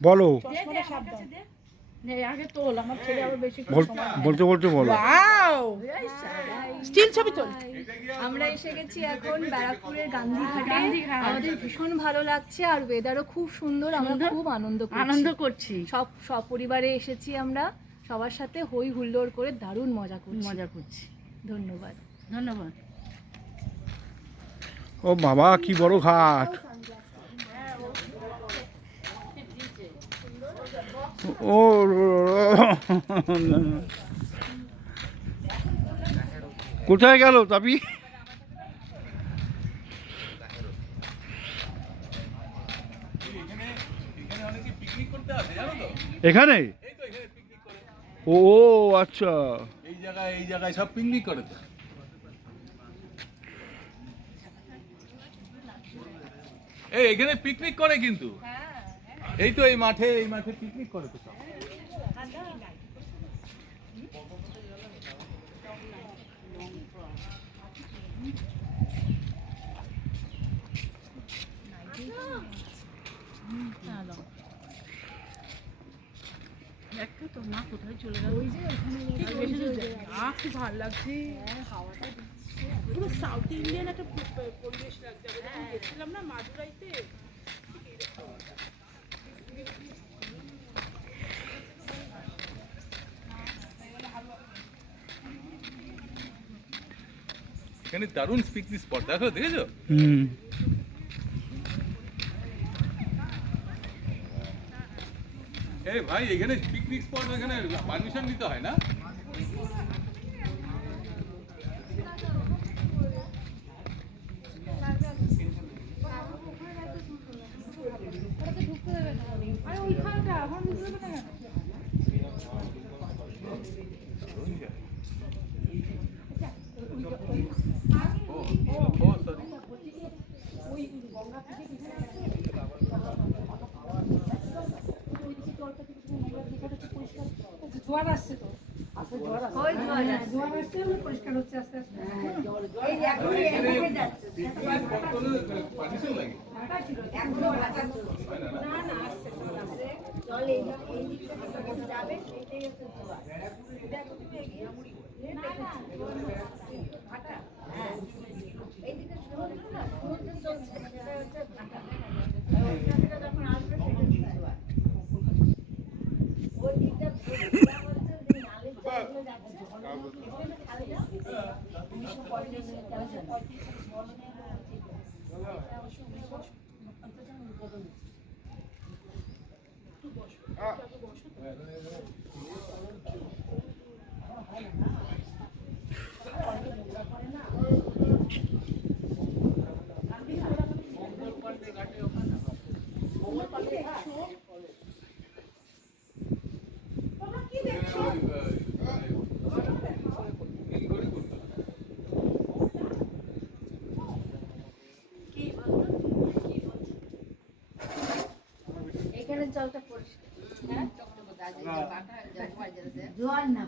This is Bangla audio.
বলো বলতে বলতে বলো। আমরা এসে গেছি এখন ব্যারাকপুরের গান্ধীঘাটে। আমাদের ভীষণ ভালো লাগছে আর ওয়েদারও খুব সুন্দর। আমরা খুব আনন্দ করছি। সপরিবারে এসেছি আমরা, সবার সাথে হই হুল্লোড় করে দারুণ মজা করছি। ধন্যবাদ। ও বাবা কি বড় ঘাট। ও কোথায় গেল তাপি? এখানে ও আচ্ছা, এই জায়গায় সব পিকনিক করে তো। এখানে পিকনিক করে কিন্তু এই তো এই মাঠে পিকনিক করে তো সব। কোথায় চলে গেল? ওই যে খুব ভালো লাগছে, পুরো সাউথ ইন্ডিয়ান একটা পরিবেশ লাগছে। আমি গেছিলাম না মাদুরাইতে, এখানে দারুণ পিকনিক স্পট দেখেছো? এই ভাই এখানে পিকনিক স্পট, এখানে পারমিশন নিতে হয় না? জোয়ার আসছে তো, জোয়ার আসছে, পরিষ্কার হচ্ছে আস্তে আস্তে। এখানে জলটা পরিষ্কার, জোয়ার না।